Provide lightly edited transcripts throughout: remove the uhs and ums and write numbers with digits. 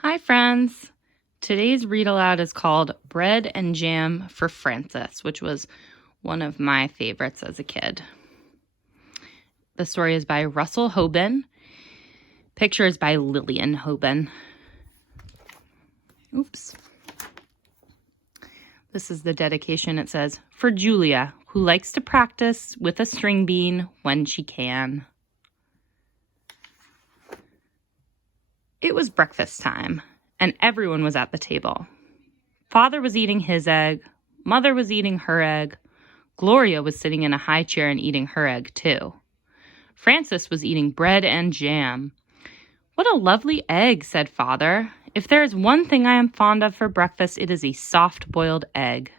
Hi, friends. Today's read aloud is called Bread and Jam for Frances, which was one of my favorites as a kid. The story is by Russell Hoban. Picture is by Lillian Hoban. Oops. This is the dedication. It says, "For Julia, who likes to practice with a string bean when she can." It was breakfast time, and everyone was at the table. Father was eating his egg. Mother was eating her egg. Gloria was sitting in a high chair and eating her egg, too. Frances was eating bread and jam. "What a lovely egg," said Father. "If there is one thing I am fond of for breakfast, it is a soft-boiled egg."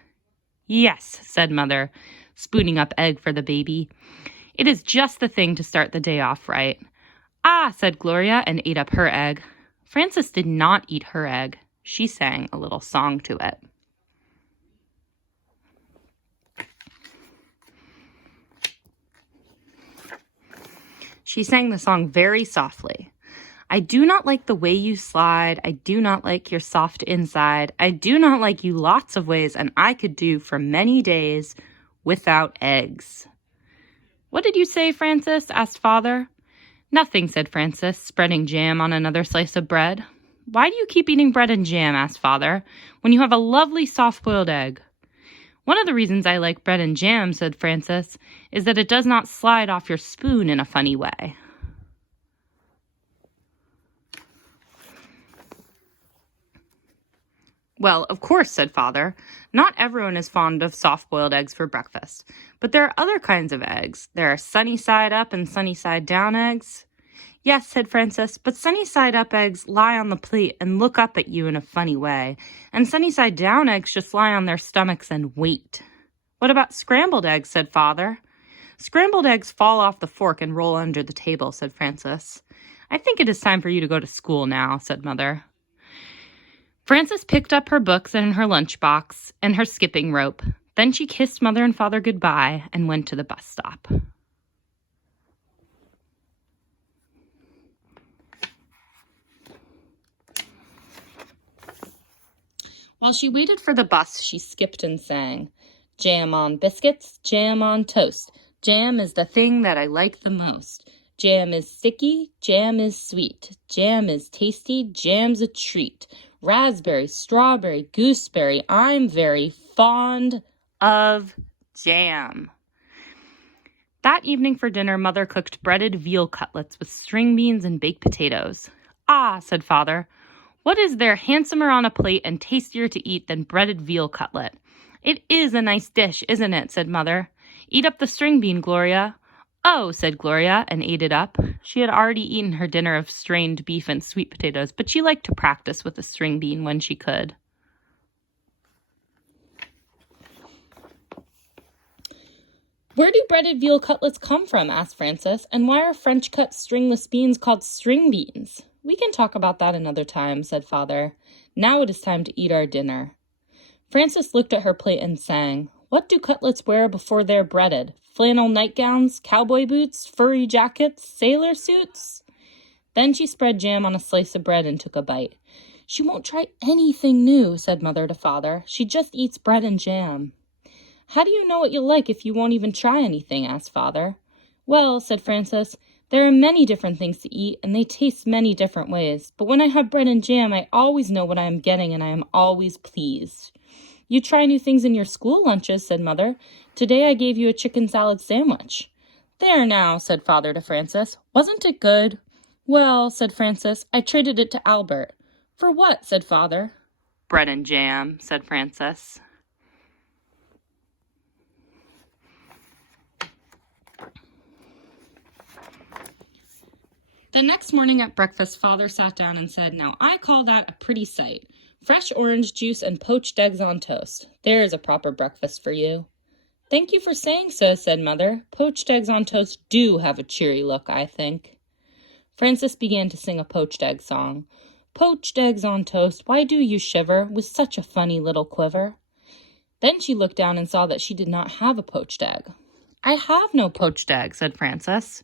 "Yes," said Mother, spooning up egg for the baby. "It is just the thing to start the day off right." "Ah," said Gloria, and ate up her egg. Frances did not eat her egg. She sang a little song to it. She sang the song very softly. "I do not like the way you slide. I do not like your soft inside. I do not like you lots of ways, and I could do for many days without eggs." "What did you say, Frances?" asked Father. "Nothing," said Frances, spreading jam on another slice of bread. "Why do you keep eating bread and jam?" asked Father, "when you have a lovely soft-boiled egg?" "One of the reasons I like bread and jam," said Frances, "is that it does not slide off your spoon in a funny way." "Well, of course," said Father. "Not everyone is fond of soft-boiled eggs for breakfast. But there are other kinds of eggs. There are sunny-side-up and sunny-side-down eggs." "Yes," said Frances, "but sunny-side-up eggs lie on the plate and look up at you in a funny way. And sunny-side-down eggs just lie on their stomachs and wait." "What about scrambled eggs?" said Father. "Scrambled eggs fall off the fork and roll under the table," said Frances. "I think it is time for you to go to school now," said Mother. Frances picked up her books and her lunchbox and her skipping rope. Then she kissed Mother and Father goodbye and went to the bus stop. While she waited for the bus, she skipped and sang, "Jam on biscuits, jam on toast. Jam is the thing that I like the most. Jam is sticky, jam is sweet. Jam is tasty, jam's a treat. Raspberry, strawberry, gooseberry, I'm very fond of jam." That evening for dinner, Mother cooked breaded veal cutlets with string beans and baked potatoes. "Ah," said Father, "what is there handsomer on a plate and tastier to eat than breaded veal cutlet?" "It is a nice dish, isn't it?" said Mother. "Eat up the string bean, Gloria." "Oh," said Gloria, and ate it up. She had already eaten her dinner of strained beef and sweet potatoes, but she liked to practice with a string bean when she could. "Where do breaded veal cutlets come from?" asked Frances, "and why are French-cut stringless beans called string beans?" "We can talk about that another time," said Father. "Now it is time to eat our dinner." Frances looked at her plate and sang, "What do cutlets wear before they're breaded? Flannel nightgowns, cowboy boots, furry jackets, sailor suits?" Then she spread jam on a slice of bread and took a bite. "She won't try anything new," said Mother to Father. "She just eats bread and jam." "How do you know what you'll like if you won't even try anything?" asked Father. "Well," said Frances, "there are many different things to eat, and they taste many different ways. But when I have bread and jam, I always know what I am getting, and I am always pleased." "You try new things in your school lunches," said Mother. "Today I gave you a chicken salad sandwich." "There now," said Father to Frances. "Wasn't it good?" "Well," said Frances, "I traded it to Albert." "For what?" said Father. "Bread and jam," said Frances. The next morning at breakfast, Father sat down and said, "Now I call that a pretty sight. Fresh orange juice and poached eggs on toast. There is a proper breakfast for you." "Thank you for saying so," said Mother. "Poached eggs on toast do have a cheery look, I think." Frances began to sing a poached egg song. "Poached eggs on toast, why do you shiver with such a funny little quiver?" Then she looked down and saw that she did not have a poached egg. "I have no poached egg," said Frances.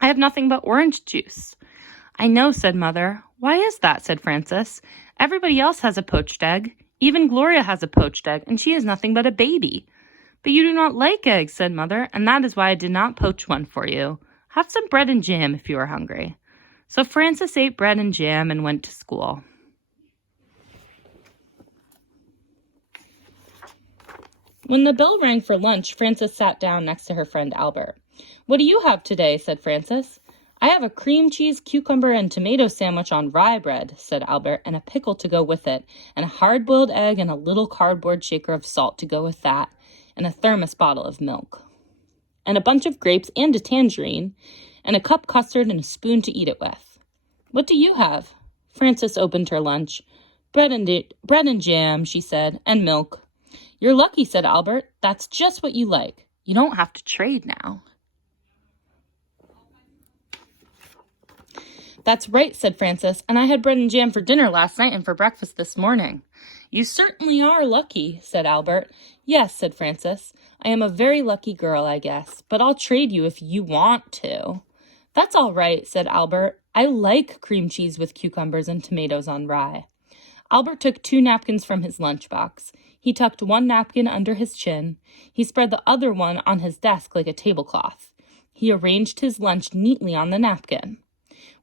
"I have nothing but orange juice." "I know," said Mother. Why is that? Said Frances. Everybody else has a poached egg. Even Gloria has a poached egg, and she is nothing but a baby. But you do not like eggs, said Mother, and that is why I did not poach one for you. Have some bread and jam if you are hungry. So Frances ate bread and jam and went to school. When the bell rang for lunch, Frances sat down next to her friend Albert. What do you have today? Said Frances. I have a cream cheese, cucumber, and tomato sandwich on rye bread, said Albert, and a pickle to go with it, and a hard-boiled egg and a little cardboard shaker of salt to go with that, and a thermos bottle of milk, and a bunch of grapes and a tangerine, and a cup custard and a spoon to eat it with. What do you have? Frances opened her lunch. Bread and jam, she said, and milk. You're lucky, said Albert. That's just what you like. You don't have to trade now. That's right, said Frances, and I had bread and jam for dinner last night and for breakfast this morning. You certainly are lucky, said Albert. Yes, said Frances. I am a very lucky girl, I guess, but I'll trade you if you want to. That's all right, said Albert. I like cream cheese with cucumbers and tomatoes on rye. Albert took 2 napkins from his lunchbox. He tucked one napkin under his chin. He spread the other one on his desk like a tablecloth. He arranged his lunch neatly on the napkin.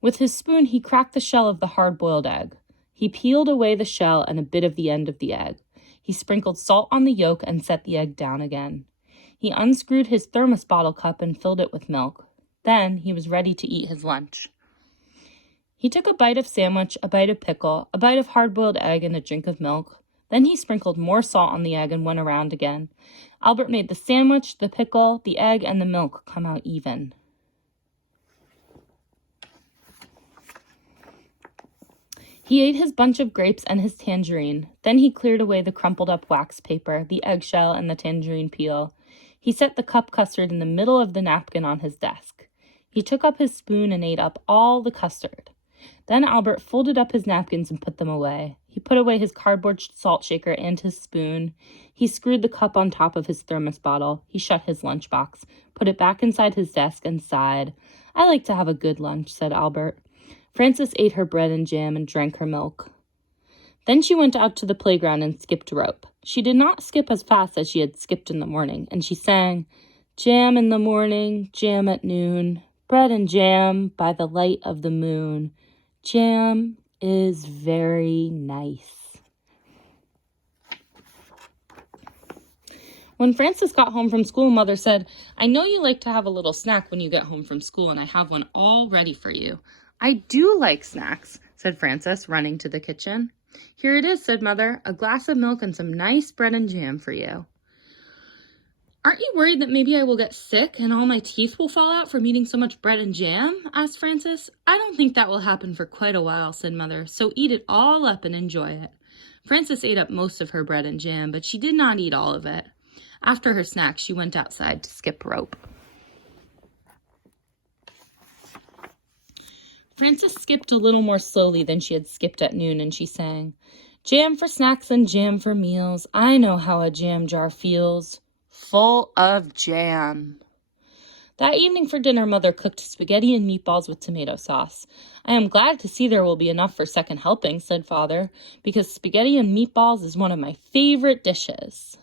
With his spoon, he cracked the shell of the hard-boiled egg. He peeled away the shell and a bit of the end of the egg. He sprinkled salt on the yolk and set the egg down again. He unscrewed his thermos bottle cup and filled it with milk. Then he was ready to eat his lunch. He took a bite of sandwich, a bite of pickle, a bite of hard-boiled egg, and a drink of milk. Then he sprinkled more salt on the egg and went around again. Albert made the sandwich, the pickle, the egg, and the milk come out even. He ate his bunch of grapes and his tangerine. Then he cleared away the crumpled-up wax paper, the eggshell, and the tangerine peel. He set the cup custard in the middle of the napkin on his desk. He took up his spoon and ate up all the custard. Then Albert folded up his napkins and put them away. He put away his cardboard salt shaker and his spoon. He screwed the cup on top of his thermos bottle. He shut his lunchbox, put it back inside his desk, and sighed. I like to have a good lunch, said Albert. Frances ate her bread and jam and drank her milk. Then she went out to the playground and skipped rope. She did not skip as fast as she had skipped in the morning, and she sang, Jam in the morning, jam at noon, bread and jam by the light of the moon. Jam is very nice. When Frances got home from school, Mother said, I know you like to have a little snack when you get home from school, and I have one all ready for you. I do like snacks, said Frances, running to the kitchen. Here it is, said Mother, a glass of milk and some nice bread and jam for you. Aren't you worried that maybe I will get sick and all my teeth will fall out from eating so much bread and jam? Asked Frances. I don't think that will happen for quite a while, said Mother, so eat it all up and enjoy it. Frances ate up most of her bread and jam, but she did not eat all of it. After her snack, she went outside to skip rope. Frances skipped a little more slowly than she had skipped at noon, and she sang, Jam for snacks and jam for meals. I know how a jam jar feels. Full of jam. That evening for dinner, Mother cooked spaghetti and meatballs with tomato sauce. I am glad to see there will be enough for second helping, said Father, because spaghetti and meatballs is one of my favorite dishes.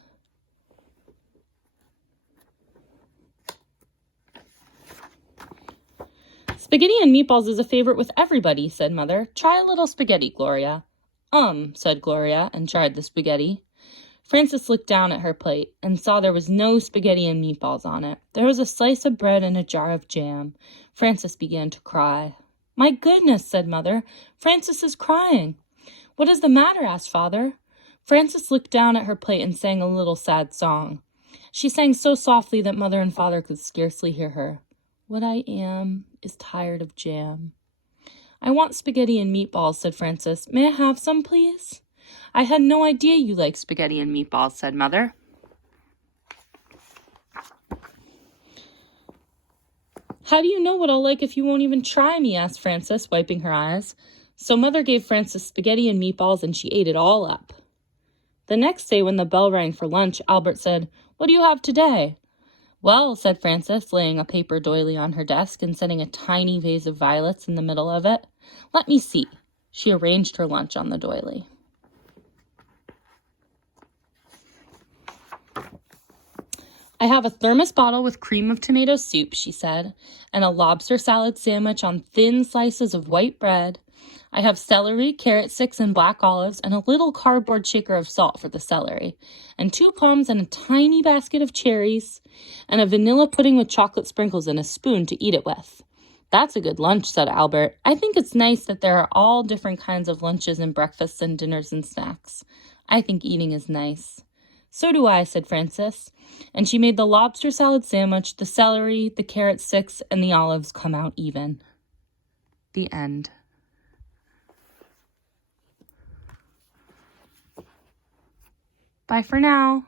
Spaghetti and meatballs is a favorite with everybody, said Mother. Try a little spaghetti, Gloria. Said Gloria, and tried the spaghetti. Frances looked down at her plate and saw there was no spaghetti and meatballs on it. There was a slice of bread and a jar of jam. Frances began to cry. My goodness, said Mother. Frances is crying. What is the matter? Asked Father. Frances looked down at her plate and sang a little sad song. She sang so softly that Mother and Father could scarcely hear her. What I am is tired of jam. I want spaghetti and meatballs, said Frances. May I have some, please? I had no idea you liked spaghetti and meatballs, said Mother. How do you know what I'll like if you won't even try me? Asked Frances, wiping her eyes. So Mother gave Frances spaghetti and meatballs, and she ate it all up. The next day, when the bell rang for lunch, Albert said, What do you have today? Well, said Frances, laying a paper doily on her desk and setting a tiny vase of violets in the middle of it. Let me see. She arranged her lunch on the doily. I have a thermos bottle with cream of tomato soup, she said, and a lobster salad sandwich on thin slices of white bread. I have celery, carrot sticks, and black olives, and a little cardboard shaker of salt for the celery, and 2 plums and a tiny basket of cherries, and a vanilla pudding with chocolate sprinkles and a spoon to eat it with. That's a good lunch, said Albert. I think it's nice that there are all different kinds of lunches and breakfasts and dinners and snacks. I think eating is nice. So do I, said Frances, and she made the lobster salad sandwich, the celery, the carrot sticks, and the olives come out even. The end. Bye for now.